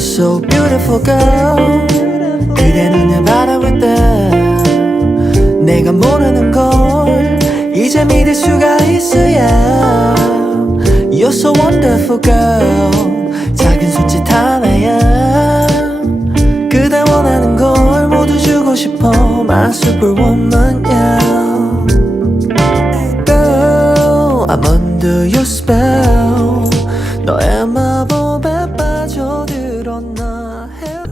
so beautiful girl 그대 눈을 바라볼 때 내가 모르는 걸 이제 믿을 수가 있어야 You're so wonderful girl 작은 손짓 하나야 그대 원하는 걸 모두 주고 싶어 My superwoman yeah Girl I'm under your spell 너의 마법에 빠져들었나 해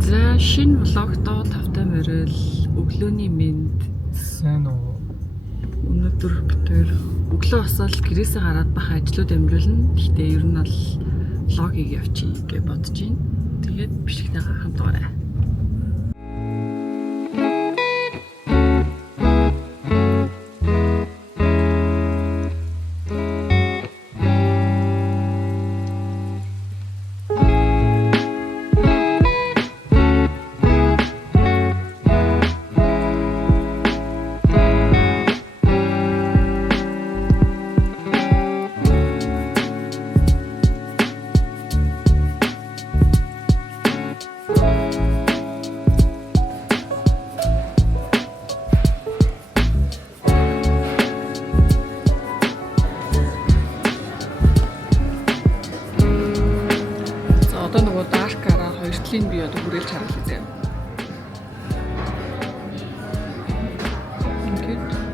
За шинэ влогтоо тавтай мөрөл өглөөний мэнд сайн уу? өнөөдөр битээр өглөө босоод гэрээсээ гараад бах ажлууд амжуулна. Гэхдээ ер нь бол влогийг явчих гэж бодож байна. Тэгээд бишгтэйгээ хамт орой. Би одоо хүрээлж харах үзье. Ингээд.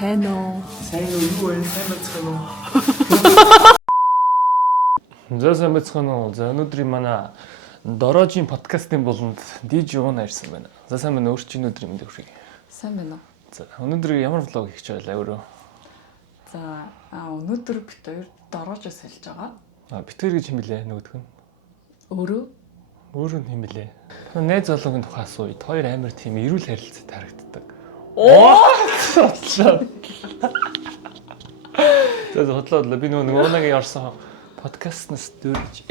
Сайн уу? Сайн уу юу вэ? Сайн бацхан уу? За сайн бацхан уу. За өнөөдрийн манай Дорожийн подкастын болонд диж юуна ирсэн байна. За сайн байна өөрчийн өдрийн мэндийг хүргэе. Сайн байна уу? За өнөөдөр ямар влог хийж байлаа өөрөө? За өнөөдөр бит хоёр дорожоос хэлж байгаа. Битэр гэж хэмлээ нөгөөх нь. Өөрөө нь хэмлээ. Найз залуугийн тухай асууя. Хоёр амар тийм эрүүл харилцаатай харагддаг. За хотлоо би нөгөөгийн орсон подкастнаас дөрж.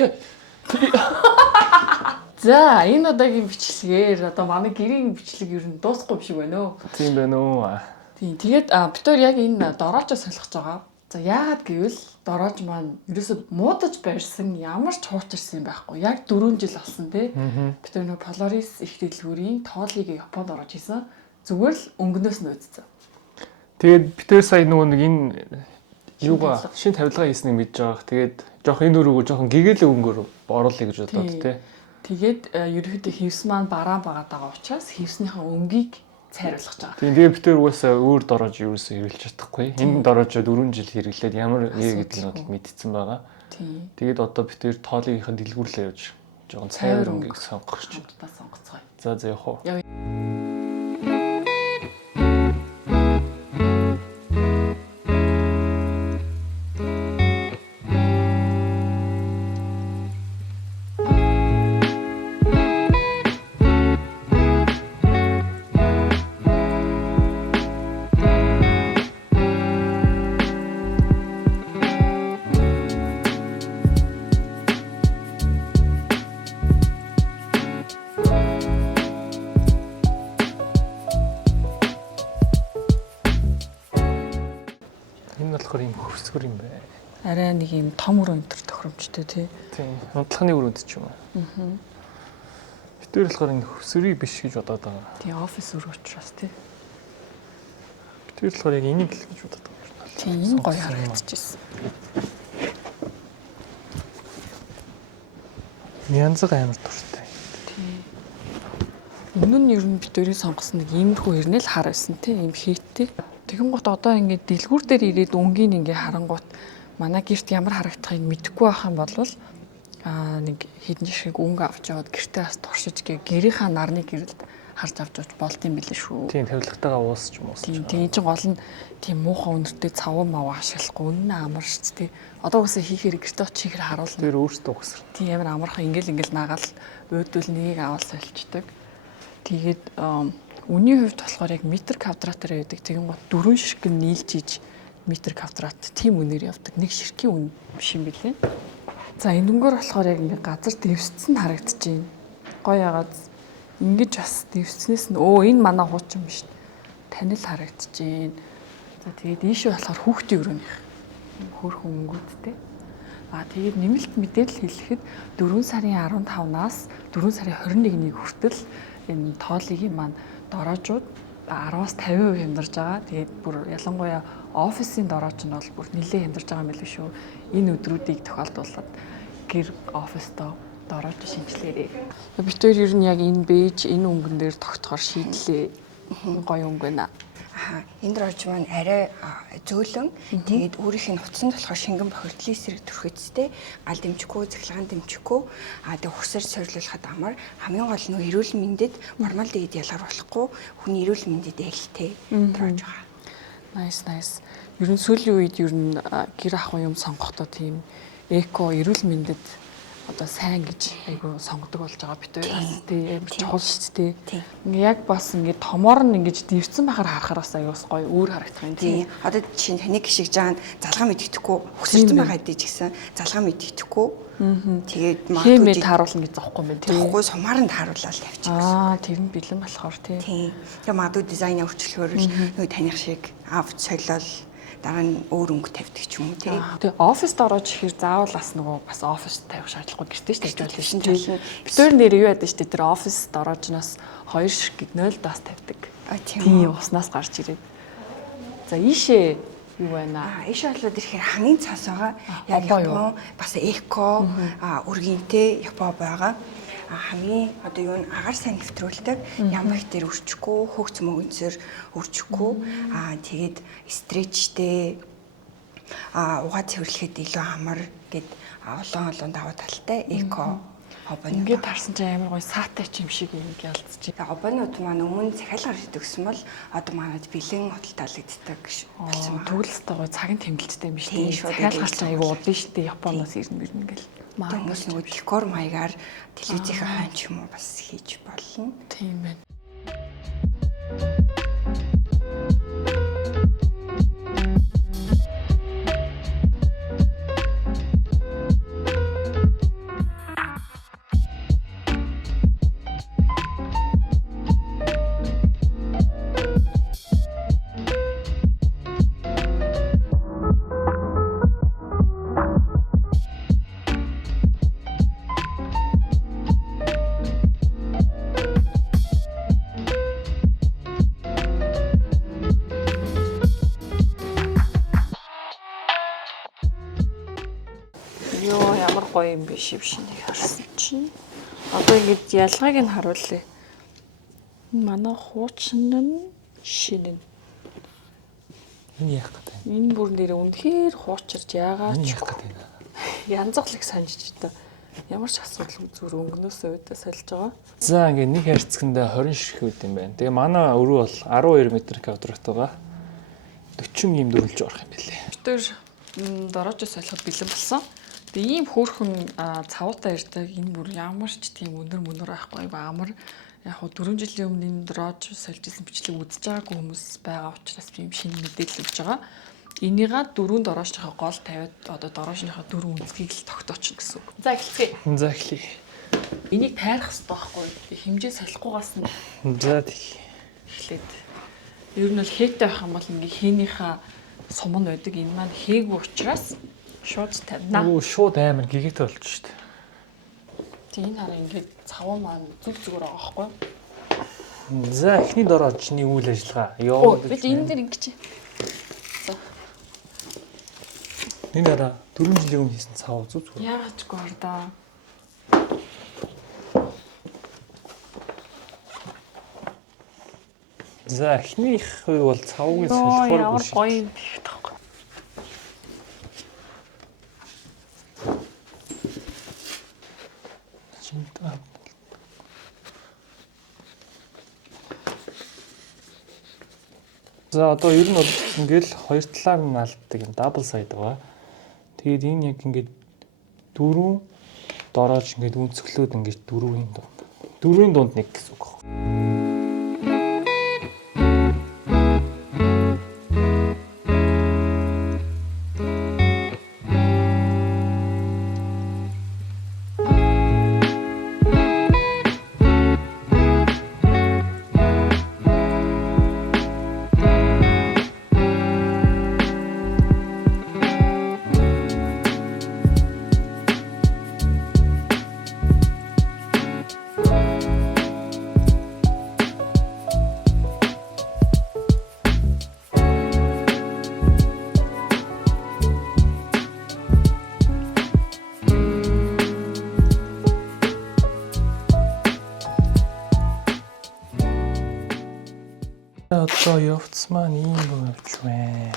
За энэ удаагийн бичлэгээр одоо манай гэрийн бичлэг ер нь дуусахгүй биш байна уу? Тийм байна уу? Тийм. Тэгээд бид хоёр яг энэ дороожоо солихож байгаа. За яагаад гэвэл дороож маань ерөөсөд муудаж байрсан ямар ч хуучирсан юм байхгүй. Яг 4 жил болсон тий. Бид хоёр нөгөө Polaris их дэлгүүрийн тоолыг Японд орж хийсэн. Зүгээр л өнгнөөс нь үзсэн. Тэгээд битэр сая нөгөө нэг энэ юугаа шин тавилга хийснийг мэдж байгаа. Тэгээд жоох энэ өрөөгөө жоохон гэгээлэг өнгөөр оруулъя гэж бодоод тий. Тэгээд ерөөхдөө хевс маань бараан байгаа учраас хевснийхээ өнгийг цайруулах гэж байгаа. Тийм тэгээд битэр угаасаа өөр дорож юусоо хэрэглэж чадахгүй. Энэ дорожоо 4 жил хэрэглээд ямар гэдэг нь бол мэдсэн байгаа. Тийм. Тэгээд одоо битэр тоолынхаа дэлгүүрлээ явж жоохон цайвар өнгийг сонгох гэж байна. Сонгоцгоё. За явах уу. болохоор юм хөвсгөр юм бэ. Арай нэг юм том өрөө өнтер тохиромжтой тий. Тийм. Унтлахны өрөөнд ч юм уу. Битэр болохоор энэ хөвсгөрийг биш гэж бодоод байгаа. Тийм, офис өрөө учраас тий. Битэр болохоор яг энийг л гэж бодоод байгаа. Тийм, энэ гоё харагдчихсэн. Янзаг амар дуртай. Өмнө нь ер нь бид өөрийн сонгосон нэг иймэрхүү хэрнээ л хар байсан тийм ийм хийттэй. Тэгэн гут одоо ингээд дэлгүүр дээр ирээд өнгийн ингээ харангуут манай гэрт ямар харагдахыг мэдэхгүй байх юм бол нэг хэдэн жишгийг өнгө авч яваад гэртээ бас туршиж гэрийнхаа нарны гэрэлд харж авч явж болд юм билээ шүү. Тийм тавилгатайгаа уусч муусч. Тийм чинь гол нь тийм муухай өнөртэй цавуу мав ашиглахгүй үнэн амар шүү дээ. Одоо үсээ хийхээр гэртээ очихээр харуулна. Тэр өөртөө үсэр. Тийм амар амархан ингээл наагаал өөдөл нэгийг аваад солилцдог. Тэгээд үний хувьд болохоор яг метр квадратаар байдаг. Тэгэн гот 4 ширхэг нийлж иж метр квадрат тийм үнээр явдаг. Нэг ширхгийн үн биш юм билээ. За энэ өнгөөр болохоор яг ингээ газар дэвсцэн харагдчихээн. Гоё ягаад ингэж бас дэвснээс нь энэ манай хуучин биш. Танил харагдчихээн. За тэгээд ийшээ болохоор хүүхдийн өрөөнийх. Хөөрхөн өнгөдтэй. Тэгээд нэмэлт мэдээлэл хэлэхэд 4 сарын 15-наас 4 сарын 21-ний хүртэл энэ тооллыгийн маань дороожууд 10-аас 50% хямдарж байгаа. Тэгээд бүр ялангуяа офисын дорооч нь бол бүр нэлээд хямдарж байгаа юм билээ шүү. Энэ өдрүүдийг тохиолдуулаад гэр офистоо дороож шинжилээрээ. Бид хоёр ер нь яг энэ бэж энэ өнгөн дээр тогтохоор шийдлээ. Гоё өнгө байна. Энэ дорож маань арай зөөлөн. Тэгээд өөрийнх нь утсанд болохоор шингэн бохирдлын эсрэг төрхөцтэй гал дэмжихгүй, цахилгаан дэмжихгүй. Тэгээд хурсаар сорилуулахад амар хамгийн гол нь эрүүл мэндэд формалдегид ялгаруулахгүй хүний эрүүл мэндэд ээлтэй дорож байгаа. Nice. Ер нь сүүлийн үед ер нь гэр ахуй юм сонгохдоо тийм эко эрүүл мэндэд одоо сайн гэж айгу сонгодог болж байгаа бид хоёр бас тийм амар чухал шүү дээ. Ингээ яг бас ингээ томоор нь ингэж дивцэн байхаар харахаар бас аюус гоё өөр харагдах юм тийм. Одоо жишээ нь таны гişиг жаанд залгаа мэддэхгүй хөсөрсөн байгаа дий ч гэсэн залгаа мэддэхгүй. Тэгээд хэмэд тааруулна гэж зоохгүй юм байна тийм. Тэгэхгүй сумаар нь тааруулаад тавьчихсан. Тэр нь бэлэн болохоор тийм. Тэгээ магадгүй дизайн өөрчлөхөөр л нөгөө таних шиг авч солиол дараа нь өөр өнгө тавьдаг ч юм уу тийм. Тэгээ оффист орож ихээр заавал бас нөгөө бас оффист тавих шаардлагагүй гэртээ ч тавьж болно шин жишээ. Бид өөр нэр юу яадаг шүү дээ. Тэр оффист ороожноос 2 ширхэг 0 даас тавьдаг. Тийм уснаас гарч ирээд. За ийшээ юу байна? Ийшээ болоод ирэхээр хамгийн цаас байгаа. Яг Япон бас эко өргөнтэй Япон байгаа. Хамгийн одоо юу н агаар сайн нэвтрүүлдэг ям бактери өрчихгүй хөгц мөгөнцөр өрчихгүй тэгээд стретчтэй угаа цэвэрлэхэд илүү амар гэд олон даваа талтай эко хоббон ингээд тарсан чинь амар гоё саатай ч юм шиг юм ялцчих. Хоббонууд маань өмнө захиалгаар идэгсэн бол одоо манайд бэлэн худалдаа иддэг гэсэн байна. Төгөлстэй гоё цагийн тэмдэлттэй юм биш үү? Захиалгаар ч аягүй удаа шүү дээ Японоос ирнэ гэл. Хүмүүс нөгөө декор маягаар телевизийн хаан ч юм уу бас хийж болно. Тийм байна. Гоё юм биш нэг харсан чинь. Одоо ингэж ялгааг нь харуулъя. Манай хуучин нь шинэ. Энэ яах гэдэг. Энэ бүр нэрээ үнэхээр хуучирч яагаад яах гэдэг. янзгалыг санджиж та. Ямар ч асуудал зүгээр өнгнөөс өөдөө сольж байгаа. За ингээ нэг хайрцагтаа 20 ширхэг үүд юм байна. Тэгээ манай өрөө бол 12 м квадрат байгаа. 40 юм дөрвөлж орох юм билээ. Бид тэр дороожос солиход бэлэн болсон. Тэгээ ийм хөөрхөн цавуутай ирдэг энэ бүр ямар ч тийм өнөр байхгүй амар яг хөө 4 жилийн өмнө энэ дроож сольж исэн бичлэг үзэж байгаагүй хүмүүс байгаа учраас би юм шинэ мэдээлэл өгж байгаа. Энийгээ 4 дороожныхаа гол тавиад одоо дороожныхаа 4 үнцгийг л тогтооч гэсэн үг. За эхэлцгээе. За эхлэе. Энийг тайрах хэрэгтэй байхгүй хэмжээ солихгүйгаас нь. За тийм. Эхлээд ер нь бол хээтэй байх юм бол ингээ хээнийхээ сум нь байдаг энэ маань хээгүй учраас шууд тавина. Шууд амар гигтэй болчих шүү дээ. Тийм энэ хараа ингээд цавуу маань зүгээр байгаа байхгүй юу? За эхний дороожны үйл ажиллагаа яваад бид энэ дээр ингэж. За. Энэ хараа 4 жилийн өмнө хийсэн цавуу зүгээр. Яагаад ч гоо даа. За эхнийх бол цавуугийн солихоор ямар гоё юм бэ таахгүй. Чинтаа. За одоо ер нь бол ингээл хоёр талаар нь алддаг юм дабл сайд байгаа. Тэгээд энэ яг ингээд дөрөв дороож ингээд үнцглөөд ингээд дөрвийн дунд нэг гэсэн үг байна. Одоо явц маань ийм явж байна.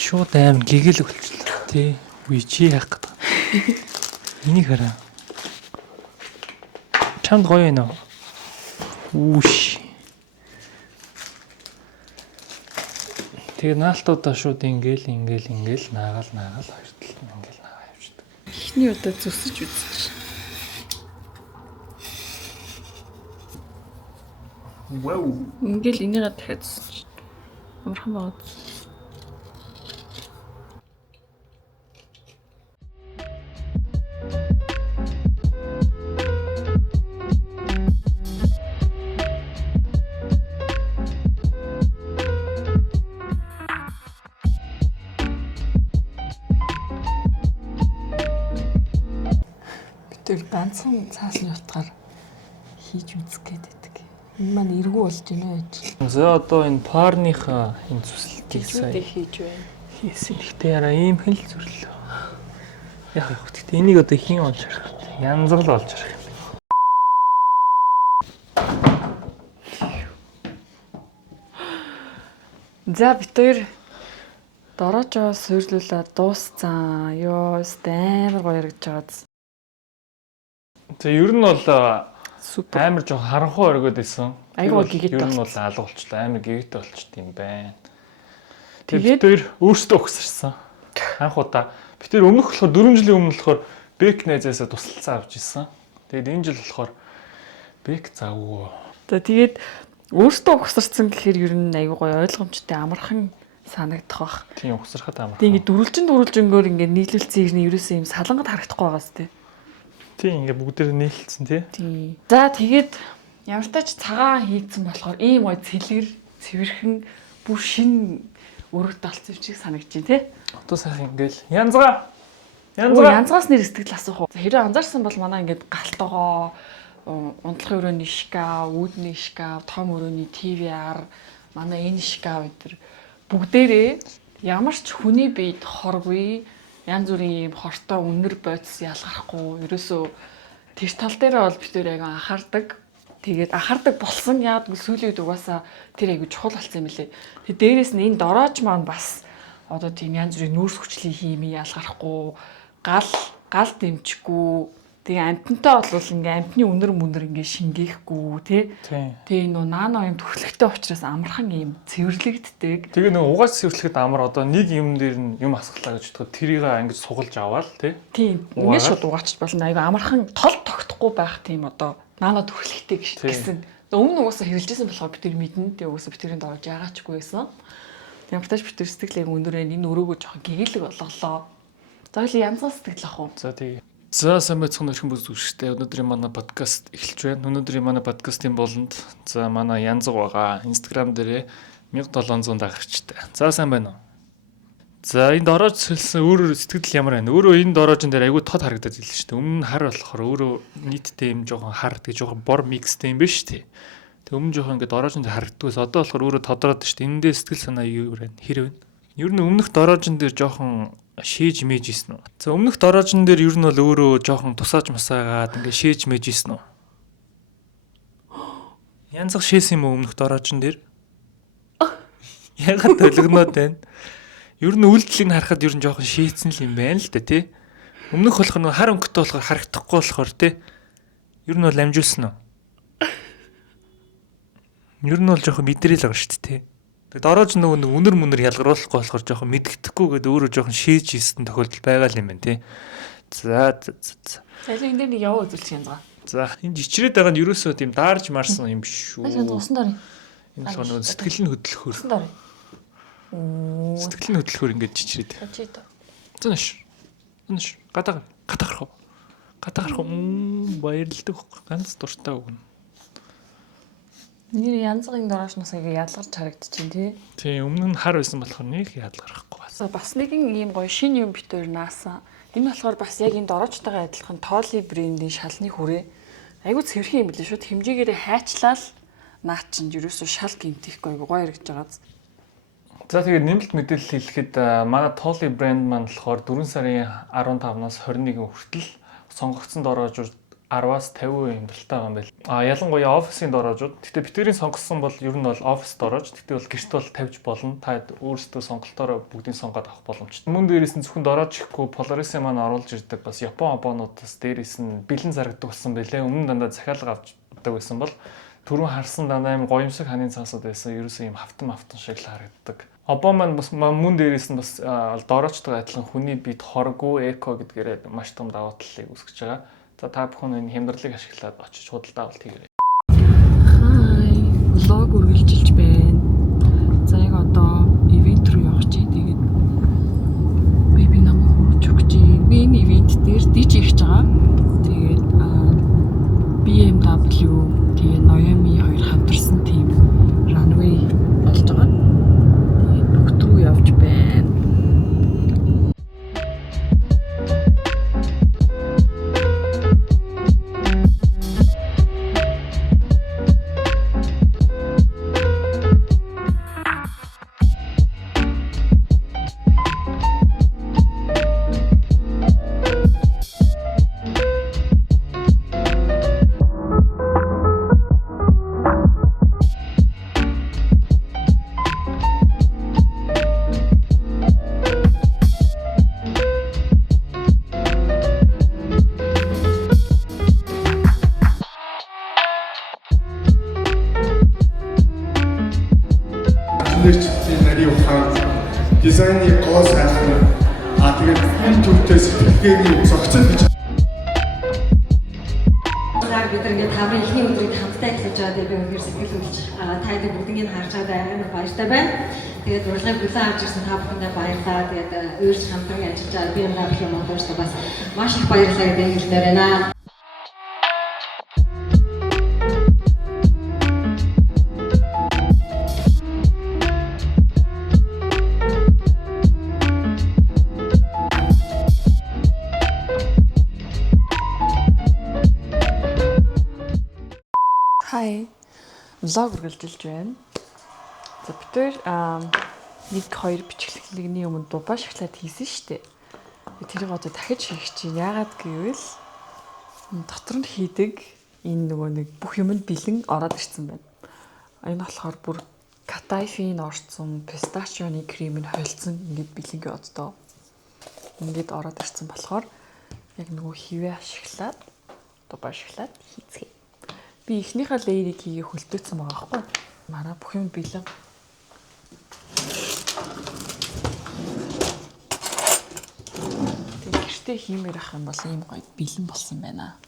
Шууд аим гэгэл болчихлоо тий. Үгүй чи яах гээд байна. Энийг хараа. Чамд гоё юм уу? Үүш. Тэгээ наалтуудаа шууд ингээл наагаал хоёр талд ингээл наагаа явчихдаг. Эхний удаа зүсэж үзчих. Вау. Ингээл энийгээ дахиад зүсэж. Амархан байгаад. Тэр ганцхан цаасны утгаар хийж үзэх гэдэг. Энэ маань эргүү болж байна гэж. За одоо энэ парныхаа энэ зүсэлтийг Тэгшүүдээ хийж байна. хийсэн. Гэхдээ яра ийм хэл зүрлээ. Яг яг гэхдээ энийг одоо хийн олж харах вэ? Янзгал олж харах юм. За бид хоёр дороожоо суйрлуулаад дууссан. Ёо, амар гоё яригдж байгаа. За ер нь бол Супер. амар жоо харанхуй оргиод байсан. Айгуу гэгэттэй ер нь бол алга болчихлоо. Амар гэгэттэй болчихд юм байна. Тэгээд Тэгээд бид хоёр өөрсдөө өгсөрсөн. Анх удаа бид хоёр өмнөх болохоор 4 жилийн өмнө болохоор бек найзаасаа тусалцаа авч ирсэн. Тэгээд энэ жил болохоор бек завгүй. за тэгээд өөртөө ухсарсан гэхээр ер нь айгуу гоё ойлгомжтой амархан санагдах бах. Тийм өгсөрөхөд амар. Тэгээд дөрвөлжингөөр ингээд нийлүүлсэн юм ерөөсөө юм салангад харагдахгүй байгаас тээ. Тийм ингээ бүгдээр нийлэлцэн тий. Тийм. За тэгээд ямар ч тач цагаан хийгдсэн болохоор ийм гоё цэвэрхэн бүр шин өргөд талцсан шиг санагдаж байна тий. Одоо сайхан ингээл янзгаа. Янзгаас нэр сэтгэл асуух уу. Хэрэв анзаарсан бол манай ингээд галтогоо унтлахын өрөөний шкаф, үүдний шкаф, том өрөөний ТВ-ар, манай энэ шкаф өдр бүгдээрээ ямар ч хүний биед хоргүй янз бүрийн юм хортой үнэр бодис ялгарахгүй ерөөсөө тэр тал дээр бол бид тэр аяга анхаардаг. Тэгээд анхаардаг болсон яагаад гэвэл сүүлийн үед угаасаа тэр аяга чухал болсон юм лээ. Тэгээд дээрэс нь энэ дороож маань бас одоо тийм янз бүрийн нүүрс хүчлийн химийн ялгарахгүй гал дэмжихгүй. Тэгээ амтнтай бол ингээ амтны үнэр ингээ шингээхгүй тий. Тэгээ нөө наано юм төхлөгтэй учраас амархан юм цэвэрлэгддэг. Тэгээ нэг угаас цэвэрлэхэд амар одоо нэг юм дээр нь юм асгалаа гэж бодоход тэрийг ингэж сугалж аваад тий. Тийм. Ингээ шууд угаачих болно. Айгу амархан тол тогтохгүй байх тийм одоо наано төхлөгтэй гэсэн. Өмнө угаасаа хэрэгжилсэн болохоор бид тэр мэднэ. Тэгээ угаасаа бид тэрийн дорож яагаачгүй байсан. Ямар ч тач бид тэр сэтгэлээ өнөрөө энэ өрөөгөө жоохон гэгээлэг болголоо. За л янзгаас сэтгэл ах уу. За тэгээ. За сайн байцгаана өрхөн бүс зүрхтэй. Өнөөдрийн манай подкаст эхэлж байна. Өнөөдрийн манай подкастын болонд за манай янзг байгаа. Instagram дээр 1700 дагагчтай. За сайн байна уу? За энэ дороож сэлсэн өөр сэтгэл ямар байна? Өөрөө энэ дороожин дээр айгүй тод харагдаад ирлээ шүү дээ. Өмнө нь хар болохоор өөрөө нийтдээ юм жоохон хар тэгээ жоохон бор микстэй юм биш үү? Тэг өмнө жоохон ингээд дороожин дээр харагддагс одоо болохоор өөрөө тодроод шүү дээ. Эндээ сэтгэл санаа юу вэ? Хэрэг вэ? Ер нь өмнөх дороожин дээр жоохон шээж мэжсэн үү? За өмнөх дороожин дээр ер нь бол өөрөө жоохон тусааж масаагаад ингээ шээж мэжсэн үү? Янзах шээс юм уу өмнөх дороожин дээр? Ягаад толгоноод байна? Ер нь үйлдэлийг харахад ер нь жоохон шээцэн л юм байна л да тий. Өмнөх болох нь хар өнгөтэй болохоор харагдахгүй болохоор тий. Ер нь бол амжуулсан уу? Ер нь бол жоохон мэдрээл байгаа шүү дээ тий. Тэгээд дороож нөгөө үнэр мүнэр ялгаруулахгүй болохоор жоохон мэдгэдэхгүй гэдэг өөрөө жоохон шээж хийсэн тохиолдол байгаа л юм байна тий. За. Цайлын дээр нэг яваа үзүүлчих янзгаа. За энэ жичрээд байгаа нь ерөөсөө тийм даарж марсан юм биш шүү. Янз усан дорын. Энэ болохоор нөгөө сэтгэл нь хөдлөхөр. Усан дорын. Сэтгэл нь хөдлөхөр ингэж жичрээд. Зэнэш. Гадаа гарах уу? Баярлалдаг хөөх. Ганц дуртай өгнө. Нэр янзгын дороожноос ингээ ялгарч харагдчихээн тий. Тий, өмнө нь хар байсан болохоор нэг ялгарахгүй байсан. Бас нэгэн ийм гоё шинэ юм битээр наасан. Энэ болохоор бас яг энэ дороожтойгоо адилхан Tolly брендийн шалны хүрээ. Айгуу цэвэрхэн юм билээ шүү. Хэмжээгээрээ хайчлал наад чинь ерөөсөө шал гимтэхгүй гоё харагдаж байгаа. За тэгээд нэмэлт мэдээлэл хэлэхэд манай Tolly брэнд маань болохоор 4 сарын 15-наас 21 хүртэл сонгогдсон дороожууд 10-аас 50% хямдалтай байгаа юм байна. Ялангуяа офисын дороожууд. Гэтэ битэрийн сонгосон бол ер нь бол офис дороож. Гэтэ бол гэрт бол тавьж болно. Та өөрсдөө сонголтоороо бүгдийг сонгоод авах боломжтой. Мөн дээрээс нь зөвхөн дороож ихгүй Polaris маань оруулж ирдэг бас Япон обоонуудаас дээрээс нь бэлэн зарагддаг болсон байлээ. Өмнө дандаа захиалга авдаг байсан бол түрүүн харсан дандаа юм гоёмсог ханийн цаасууд байсан. Ерөөсөө юм хавтан шиг л харагддаг. Обоо маань бас мөн дээрээс нь бас дороожтойгоо адилхан хүний биед хоргүй эко гэдгээрээ маш том давуу талыг үүсгэж байгаа. За та бүхэн энэ хямдралыг ашиглаад очиж худалдаа авалт хийгээрэй. Хай, влог үргэлжилж байна. За яг одоо ивент руу явах чи тэгээд би намайг хурж өгч чинь. Би энэ ивент дээр DJ хийж байгаа. Тэгээд BMW тэгээд Noemi хоёр хамтарсан team runway болж байгаа. Тэгээд бүгд рүү явж байна. Нарийн ухаан дизайны гоо сайхан тэгээд энэ төвтэй сэтгэлгээний зохицол гэж бид ингээд таврын эхний өдрийг хамтдаа эхлэж байгаа дээр би өнөр сэтгэл хөдлөж таад бүгднийг харж байгаа амар баяртай байна. Тэгээд урилгыг бүлээн авч ирсэн та бүхэндээ баярлалаа. Тэгээд өөрч хамтран ажиллаж байгаа BMW Motors бас маш их баярлалаа гэдэг хэлмээр байна. Хай. Влог үргэлжилж байна. За битэр 1-2 бичлэгний өмнө дубаа шоколад хийсэн шүү дээ. Тэрийг одоо дахиж хийх чинь яагаад гэвэл дотор нь хийдэг энэ нөгөө нэг бүх юмд бэлэн ороод ирсэн байна. Энэ болохоор бүр катайфин орцсон, пистачионы крем нь холцсон ингээд бэлэнгээ оддоо. Ингээд ороод ирсэн болохоор яг нөгөө хивээ ашиглаад дубаа шоколад хийцгээе. Би эхнийхээ лейерийг хийгээ хөлтөөцсөн байгаа байхгүй. Манай бүх юм бэлэн. Тэгээд гэртээ хиймээр ах юм бол ийм гоё бэлэн болсон байна.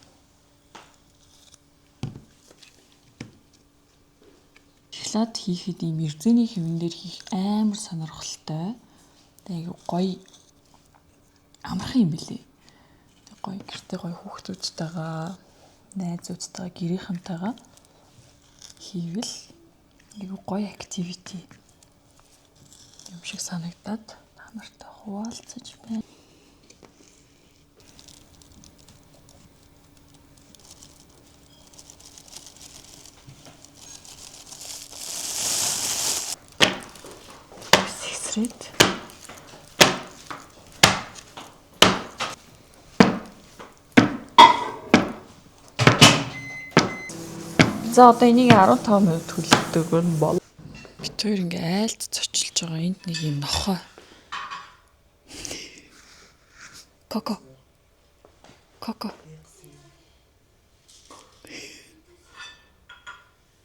Шоколад хийхэд ийм эрдэнэ хэвэн дээр хийх амар сонирхолтой. Тэгээд гоё амархан юм билээ. Гоё гэртээ гоё хүүхдүүдтэйгээ найзуудтайгаа гэрийнхэнтэйгээ хийвэл нэг гоё activity юм шиг санагдаад хамартай хуваалцаж байна. Secret. За одоо энийг 15 минут хүлээдэг нь бол бит хоёр ингээ айлт цочилж байгаа. Энд нэг юм нохой. Коко. Коко.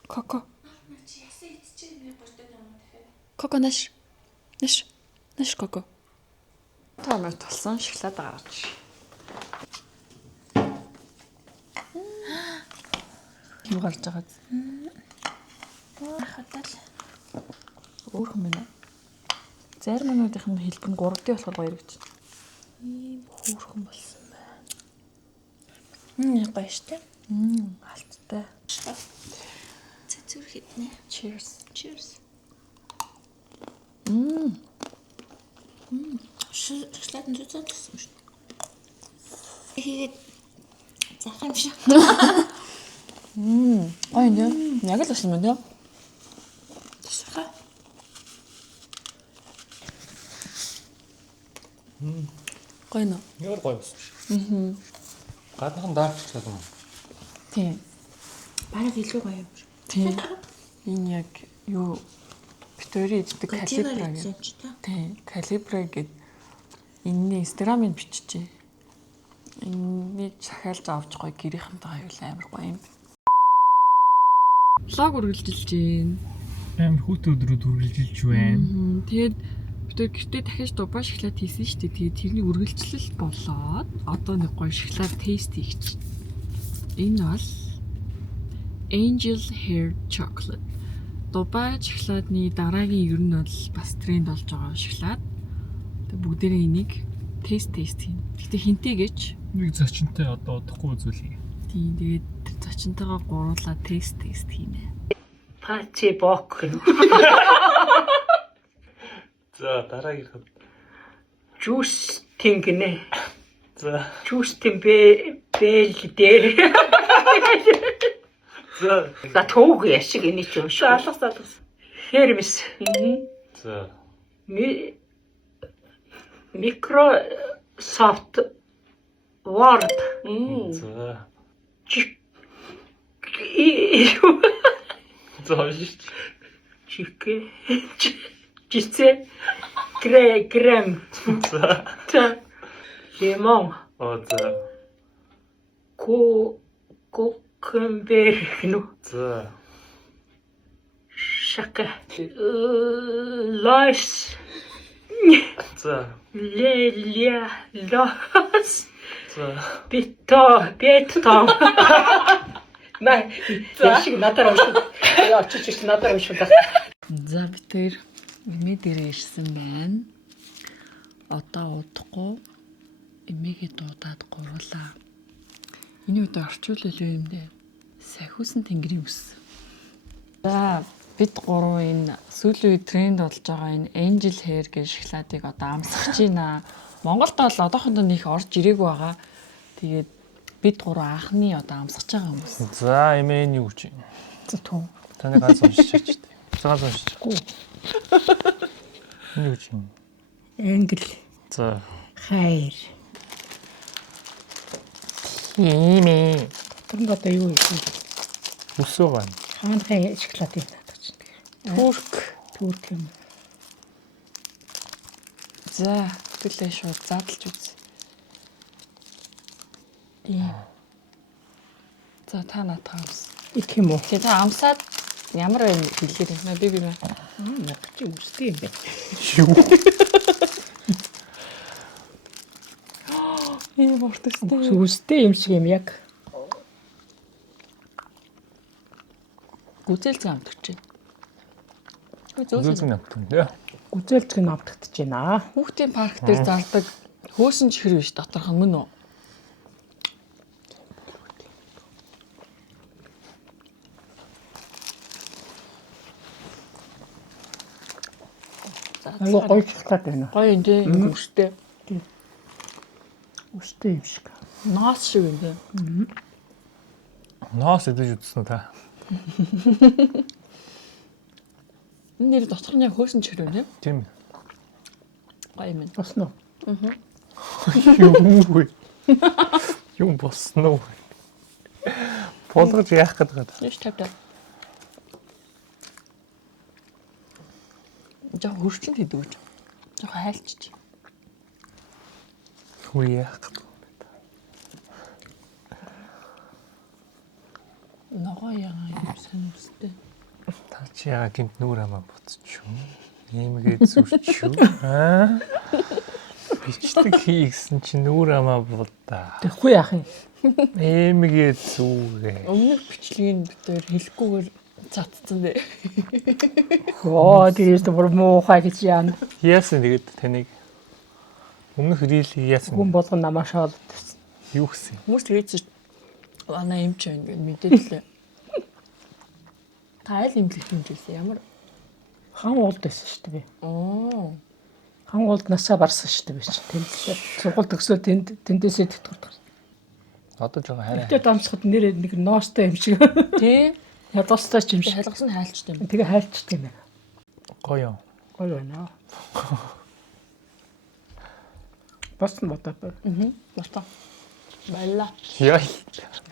Коко. Коко наш. Наш. Наш коко. Томер толсон шоколад гаргаж. Юу гарч байгаа вэ? Хатал. Өөрхөн мэнэ. Зарим минутын хэлбэр нь 3D болохоор гоё гэж. Ийм хөөрхөн болсон байна. Гоё штэ. Алттай. Цэцүр хитнэ. Cheers. Cheers. Шоколад нь зүцээд болсон шүү дээ. Тэгээд заах юм шиг. Ой нэ. Яг л болсон юм даа. Тэсхэ. Гоё нөө. Яг гоё болсон. Гаднах нь даарч чадсан. Тийм. Бараг илүү гоё юм шиг. Тийм. Энэ яг юу Victoria гэдэг калибра юм гэдэг. чи та. Тийм. Калибра гэдэг энэний Instagram-ыг биччихээ. Энэний захиалж авч гоё гэрийнхэнтэйгээ аюул амар гоё юм. Влог үргэлжилж байна. Амар хүүтэй өдрүүд үргэлжилж байна. Тэгээд бид тэр гэртээ дахиж дубаа шоколад хийсэн шүү дээ. Тэгээд тэрний үргэлжлэл болоод одоо нэг гоё шоколад тест хийчих. Энэ бол Angel Hair Chocolate. Дубай шоколадны дараагийн ер нь бол бас тренд болж байгаа шоколад. Тэгээд бүгдээрээ энийг тест хийн. Гэтэ хинтэй гэж Нэг зочинтой одоо удахгүй үзүүлье. тийм тэгээд зочинтойгоо гуруулаа тест хийнэ. Пачи бок. За дараагийнх. Жуус тэнгэнэ. За. Жуус тэмбэ бэл дээр. За. За тууг яшиг энэ ч юм шиг. Алгасаад бас. Хермис. За. Microsoft Word. За. За шүү. Чике. Чице. Крем. За. Лимон. За. Кокенберг ну. За. Шака. Лайс. За. Леля. Лас. За. Бетон. На яшиг надаар уншиж. Очиж ирсэн надаар уншиж байна. За бид тэр эмээ дээрээ ирсэн байна. Одоо удахгүй эмээгээ дуудаад гурлаа. Эний үдэ орчуулал юу юм бэ? Сахиусан тэнгэрийн үс. За бид гурав энэ сүүлийн үед тренд болж байгаа энэ Angel Hair гэх шоколадыг одоо амсгаж байна. Монголд бол одоохондоо нэг орж ирээгүй байгаа. Тэгээд бид гурав анхны одоо амсгаж байгаа хүмүүс. За эмээ энэ юу гэж юм? За туу. Таны ганц уншиж дээ. Ганц уншихгүй. Энэ юу гэж юм? Англи. За. Хайр. Эмээ. Тэр одоо юу юм? Үсөө байна. Хаанхай шоколад юм надад чинь. Турк юм. За төлөө шууд задлж үз. За та натаа амс. Их юм уу? Тэгээ та амсаад ямар байна хэлгээр юм би мэ. Наад чи үстэй юм бэ? Юу? Ийм уртстай. Үстэй юм шиг юм яг. Гүзэлцэн амтгч. Үзүүлсэн авсан тийм. Үзэлцэг нь автагдаж байна. Хүүхдийн парк дээр зардаг хөөсөн чихэр биш доторх нь мөн үү? Айгуу гоё шоколад байна. Гоё юм дээ. Үстэй. Үстэй юм шиг. Ноос шиг юм дээ. Ноос идэж үзсэн үү та? Энэ нэр доторх нь хөөсөн чихэр юм тийм. Тийм. Гоё юм. Босно. Юу вэ? Юу босноо? Болгож яах гээд байгаа. Яш тавьдаг. Жоо хөрчөнд хийдэг гэж. Жоо хайлтчих. Хүрээ. Ногоо яга юм санагдсан. Та чи яа гинт нүур хамаа буцчихв. Иймгээ зүрчв. Аа. Бичдэг хийгсэн чи нүур хамаа будаа. Тэгэхгүй яах юм? Иймгээ зүгээ. Өмнөх бичлэгийг бид тээр хэлэхгүйгээр цацсан дээ. Оо тиймээс бүр муухай гэж яана. Яасан тэгээд таныг өмнөх рилийг яасан? Хүн болгон намаа шоолд. Юу гэсэн? Хүмүүс тэгээд ана юм ч ингэ мэдээлээ. Та аль имлэх хэмжээсэн ямар Хан уулд байсан шүү дээ би. оо Хан уулд насаа барсан шүү дээ би чинь. Тэмдэглээ. Сургууль төгсөө тэндээсээ тэтгэвэр. Одоо жоохон хараа. Тэгтээ дамсахад нэрээ нэг ноостой юм шиг. тий Ядуустай ч юм шиг. шалгасан хайлтчтай юм. Тэгээ хайлтчихдээ юм. Гоё. Гоё байна. Босton бодоо. Бостоо. Баяла. Яа.